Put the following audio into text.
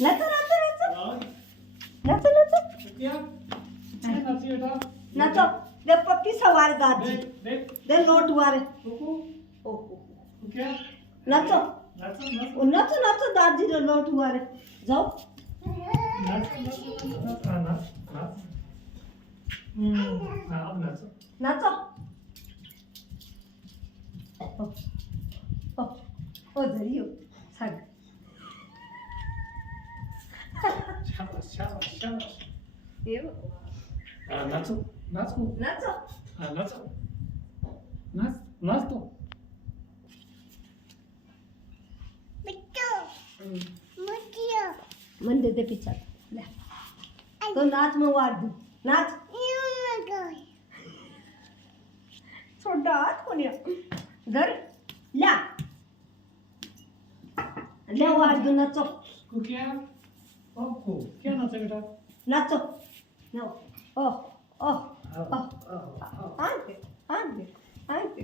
નાચો નાચો નાચો હા નાચો નાચો ક્યાં ક્યાં નાચી બેટા નાચો દે પપ્પી સવારે દાદી દેખ દે લોટ વારે કુકુ ઓહો ક્યાં નાચો નાચો નાચો ઓ નાચો નાચો દાદી નો લોટ વારે જાઓ નાચો નાચો નાચ નાચ હા अब नाचो નાચો ઓ ધર્યો સાગ शाबाश शाबाश शाबाश એવું हाँ नाचो नाचो નાચો हाँ नाचो नाच नाच तो મને દે દે પીછા લે તો નાચ માં વાર દે નાચ છોડા હાથ કોન્યા ઘર લા લે વાર દે નાચો को क्या को क्या नाचा बेटा નાચો નો ઓહ ઓહ हाँ, ઓહ हाँ, हाँ। આંકે આંકે આંકે